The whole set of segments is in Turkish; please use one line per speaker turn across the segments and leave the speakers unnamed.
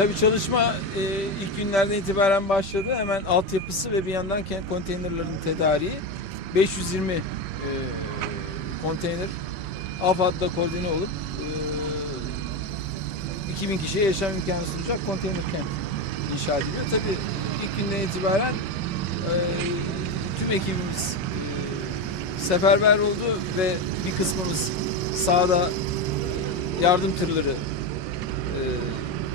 Tabii çalışma e, ilk günlerden itibaren başladı. Hemen altyapısı ve bir yandan kent konteynerların tedariği. 520 e, konteyner AFAD'da koordine olup e, 2000 kişiye yaşam imkanı sunacak konteyner kent inşa ediliyor. Tabii ilk günden itibaren e, tüm ekibimiz e, seferber oldu ve bir kısmımız sahada yardım tırları e,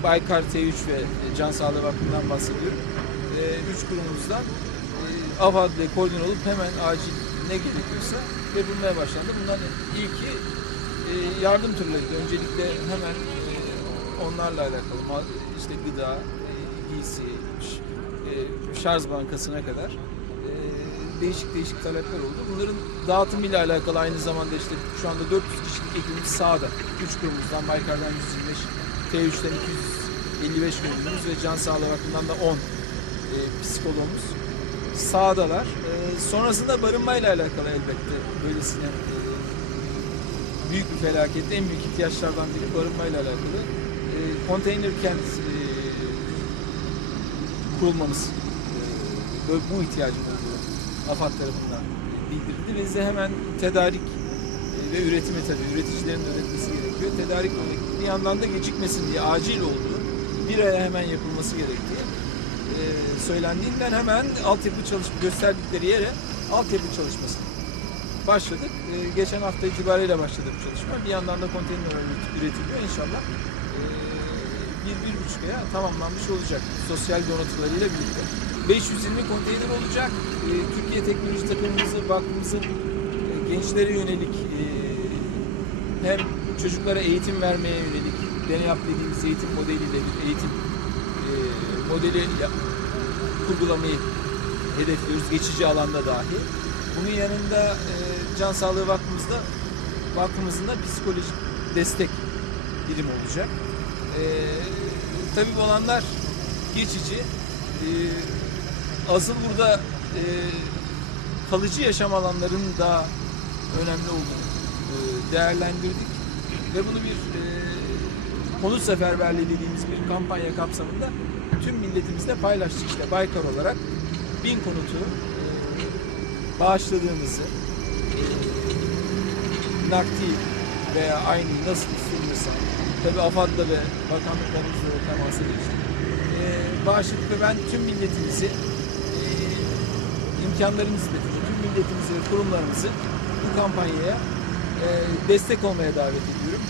Baykar T3 ve Can Sağlığı Vakfı'ndan bahsediyorum. E, üç kurumumuzdan e, AFAD ile koordine olup hemen acil ne gerekiyorsa yapılmaya başlandı. Bunların ilki e, yardım türleri. Öncelikle hemen e, onlarla alakalı işte gıda, e, giysi, e, şarj bankasına kadar e, değişik değişik talepler oldu. Bunların dağıtımıyla alakalı aynı zamanda işte şu anda 400 kişilik ekibimiz sahada. 3 kurumumuzdan Baykar'dan 125, T3'ten 255 gönüllümüz ve Can Sağlığı Vakfı'ndan da 10 e, psikologumuz sahadalar. E, sonrasında barınmayla alakalı elbette böylesine e, büyük bir felakette en büyük ihtiyaçlardan biri barınmayla alakalı. E, konteyner kent e, kurulmamız e, bu ihtiyacın olduğu AFAD tarafından bildirildi. Biz de hemen tedarik ve üretimi tabii üreticilerin üretmesi gerekiyor. Tedarik bir yandan da gecikmesin diye acil olduğu bir aya hemen yapılması gerektiği e, söylendiğinden hemen altyapı çalışma gösterdikleri yere altyapı çalışması başladık. E, geçen hafta itibariyle başladı bu çalışma. Bir yandan da konteyner üret- üretiliyor inşallah. E, bir, bir buçuk aya tamamlanmış olacak sosyal donatılarıyla birlikte. 520 konteyner olacak. E, Türkiye Teknoloji Takımımızı, vakfımızın gençlere yönelik e, hem çocuklara eğitim vermeye yönelik DENEAP dediğimiz eğitim modeliyle bir eğitim e, modeli kurgulamayı hedefliyoruz geçici alanda dahi. Bunun yanında e, Can Sağlığı Vakfımızda vakfımızın da psikolojik destek birim olacak. E, tabii bu alanlar geçici. E, asıl burada kalıcı yaşam alanlarının daha önemli olduğunu e, değerlendirdik ve bunu bir e, konut seferberliği dediğimiz bir kampanya kapsamında tüm milletimizle paylaştık işte Baykar olarak bin konutu e, bağışladığımızı nakdi veya aynı nasıl istenirse tabi AFAD'la ve bakanlıklarımızla da temasa geçtik. E, bağışladık ve ben tüm milletimizi e, imkanların tüm milletimizi ve kurumlarımızı bu kampanyaya e, destek olmaya davet ediyorum.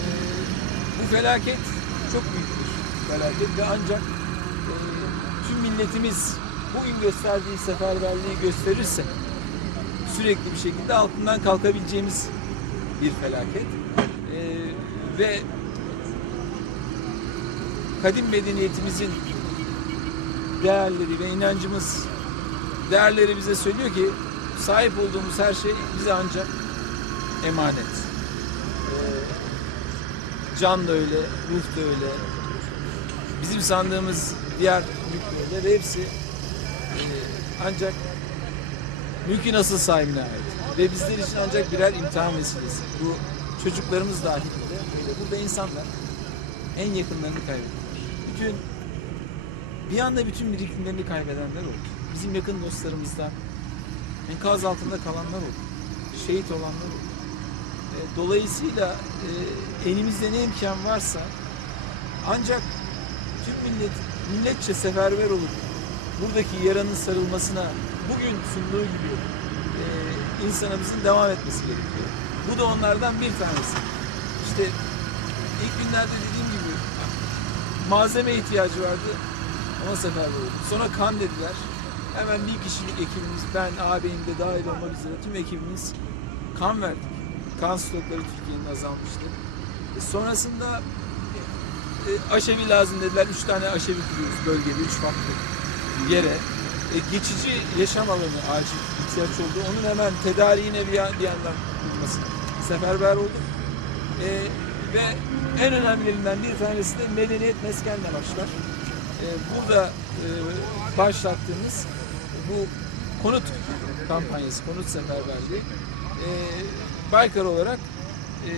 E, bu felaket çok büyük bir felaket ve ancak e, tüm milletimiz bugün gösterdiği seferberliği gösterirse sürekli bir şekilde altından kalkabileceğimiz bir felaket. E, ve kadim medeniyetimizin değerleri ve inancımız değerleri bize söylüyor ki sahip olduğumuz her şey bize ancak emanet. Ee, can da öyle, ruh da öyle. Bizim sandığımız diğer mülkler hepsi e, ancak mülkün asıl sahibine ait. Ve bizler için ancak birer imtihan vesilesi. Bu çocuklarımız dahil de öyle. Burada insanlar en yakınlarını kaybettiler. Bütün bir anda bütün birikimlerini kaybedenler oldu. Bizim yakın dostlarımızdan enkaz altında kalanlar oldu. Şehit olanlar oldu. E, Dolayısıyla e, elimizde ne imkan varsa ancak Türk millet milletçe seferber olup buradaki yaranın sarılmasına bugün sunduğu gibi e, insanımızın devam etmesi gerekiyor. Bu da onlardan bir tanesi. İşte ilk günlerde dediğim gibi malzeme ihtiyacı vardı. Ona seferber olduk. Sonra kan dediler. Hemen bir kişilik ekibimiz, ben ağabeyim de dahil olmak üzere tüm ekibimiz kan verdik. Kan stokları Türkiye'nin azalmıştı. E, sonrasında e, aşevi lazım dediler. Üç tane aşevi kuruyoruz bölgede, üç farklı yere. E, geçici yaşam alanı acil ihtiyaç oldu. Onun hemen tedariğine bir, bir yandan kurulmasına seferber olduk. E, ve en önemlilerinden bir tanesi de medeniyet meskenle başlar. E, burada e, başlattığımız bu konut kampanyası, konut seferberliği e, Baykar olarak e,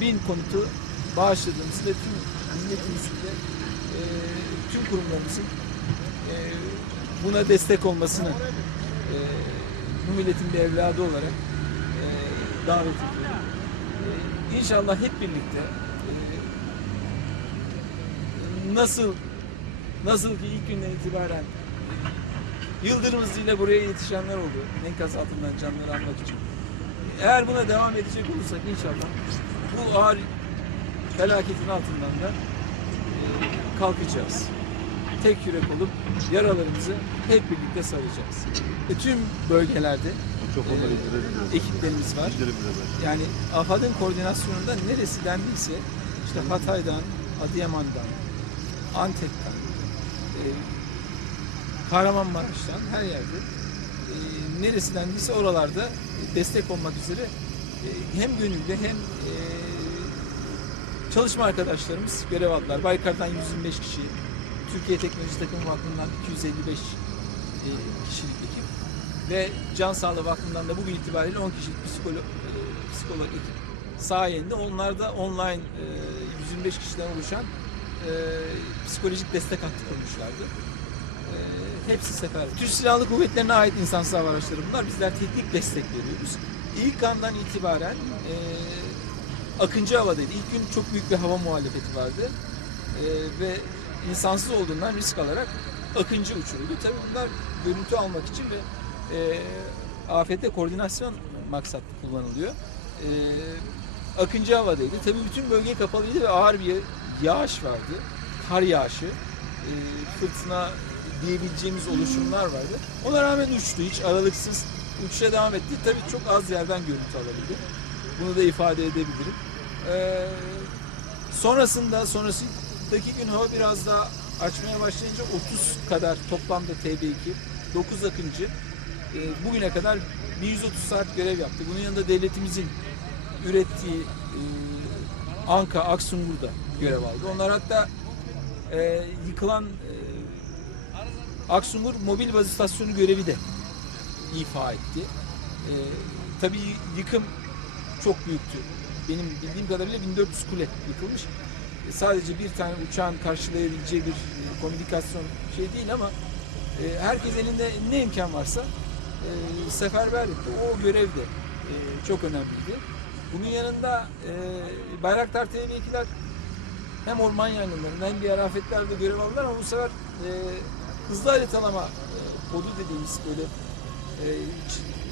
bin konutu bağışladığımız ve tüm milletimizin de e, kurumlarımızın buna destek olmasını bu milletin bir evladı olarak davet ediyorum. E, İnşallah hep birlikte nasıl nasıl ki ilk günden itibaren Yıldırım hızıyla buraya yetişenler oldu. Enkaz altından canları almak için. Eğer buna devam edecek olursak inşallah bu ağır felaketin altından da e, kalkacağız. Tek yürek olup yaralarımızı hep birlikte saracağız. E, tüm bölgelerde Ee,
indirebiliriz.
ekiplerimiz var. Yani AFAD'ın koordinasyonunda neresi dendiyse işte Hatay'dan, Adıyaman'dan, Antep'ten, e, Kahramanmaraş'tan her yerde e, neresi dendiyse oralarda destek olmak üzere e, hem gönüllü hem çalışma arkadaşlarımız görev aldılar. Baykar'dan 125 kişi, Türkiye Teknoloji Takım Vakfı'ndan 255 e, kişilik ekip ve Can Sağlığı Vakfı'ndan da bugün itibariyle 10 kişilik psikolog, e, psikolog ekip sayende onlar da online e, 125 kişiden oluşan e, psikolojik destek hattı kurmuşlardı. E, hepsi seferber. Türk Silahlı Kuvvetleri'ne ait insansız hava araçları bunlar. Bizler teknik destek veriyoruz. İlk andan itibaren e, Akıncı havadaydı. İlk gün çok büyük bir hava muhalefeti vardı. E, ve insansız olduğundan risk alarak Akıncı uçuruldu. Tabii bunlar görüntü almak için ve e, afette koordinasyon maksatlı kullanılıyor. E, Akıncı havadaydı. Tabii bütün bölge kapalıydı ve ağır bir yağış vardı. Kar yağışı, e, fırtına diyebileceğimiz oluşumlar vardı. Ona rağmen uçtu. Hiç aralıksız uçuşa devam etti. Tabii çok az yerden görüntü alabildi. Bunu da ifade edebilirim. E, sonrasında, sonrasındaki gün hava biraz daha açmaya başlayınca 30 kadar toplamda TB2, 9 akıncı e, bugüne kadar 130 saat görev yaptı. Bunun yanında devletimizin ürettiği e, Anka, Aksungur'da görev aldı. Onlar hatta e, yıkılan e, Aksungur Mobil Baz İstasyonu görevi de ifa etti. E, tabii yıkım çok büyüktü. Benim bildiğim kadarıyla 1400 kule yıkılmış. E, sadece bir tane uçağın karşılayabileceği bir e, komünikasyon şey değil ama e, herkes elinde ne imkan varsa e, seferberlikte o görev de e, çok önemliydi. Bunun yanında e, Bayraktar TV2'ler hem orman yangınlarında hem diğer afetlerde görev aldılar ama bu sefer e, hızlı haritalama e, kodu dediğimiz böyle e,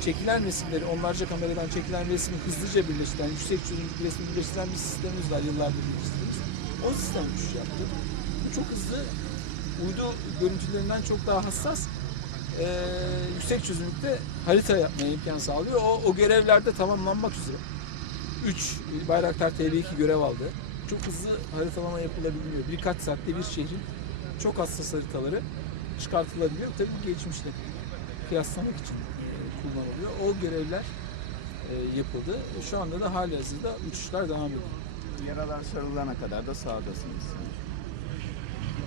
çekilen resimleri onlarca kameradan çekilen resmi hızlıca birleştiren, yüksek çözünürlük resmi birleştiren bir sistemimiz var yıllardır geliştirdiğimiz. O sistem uçuş yaptı. Bu çok hızlı uydu görüntülerinden çok daha hassas e, yüksek çözünürlükte harita yapmaya imkan sağlıyor. O, o görevlerde tamamlanmak üzere. 3 Bayraktar TV2 görev aldı. Çok hızlı haritalama yapılabiliyor. Birkaç saatte bir şehrin çok hassas haritaları çıkartılabiliyor. Tabii bu geçmişle kıyaslamak için e, kullanılıyor. O görevler e, yapıldı. Şu anda da hali hazırda uçuşlar devam ediyor.
Yaralar sarılana kadar da sahadasınız.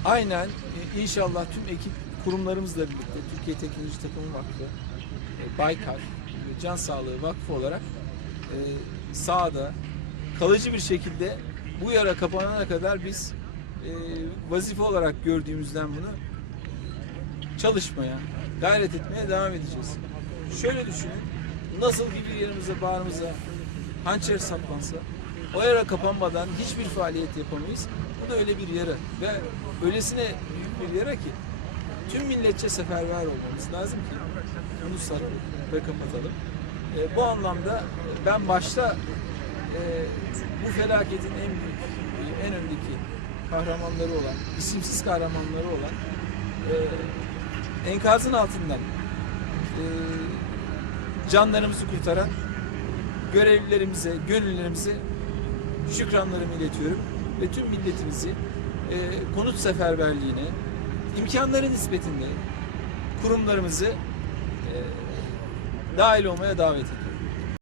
Aynen e, inşallah tüm ekip kurumlarımızla birlikte Türkiye Teknoloji Takımı Vakfı, Baykar Can Sağlığı Vakfı olarak sahada kalıcı bir şekilde bu yara kapanana kadar biz e, vazife olarak gördüğümüzden bunu çalışmaya, gayret etmeye devam edeceğiz. Şöyle düşünün, nasıl bir yerimize, bağrımıza hançer saplansa, o yara kapanmadan hiçbir faaliyet yapamayız. Bu da öyle bir yara ve öylesine büyük bir yara ki tüm milletçe seferber olmamız lazım ki onu saralım ve kapatalım. E, bu anlamda ben başta e, bu felaketin en büyük, e, en öndeki kahramanları olan, isimsiz kahramanları olan e, enkazın altından e, canlarımızı kurtaran görevlilerimize, gönüllerimize şükranlarımı iletiyorum ve tüm milletimizi e, konut seferberliğine, imkanları nispetinde kurumlarımızı e, dahil olmaya davet ediyorum.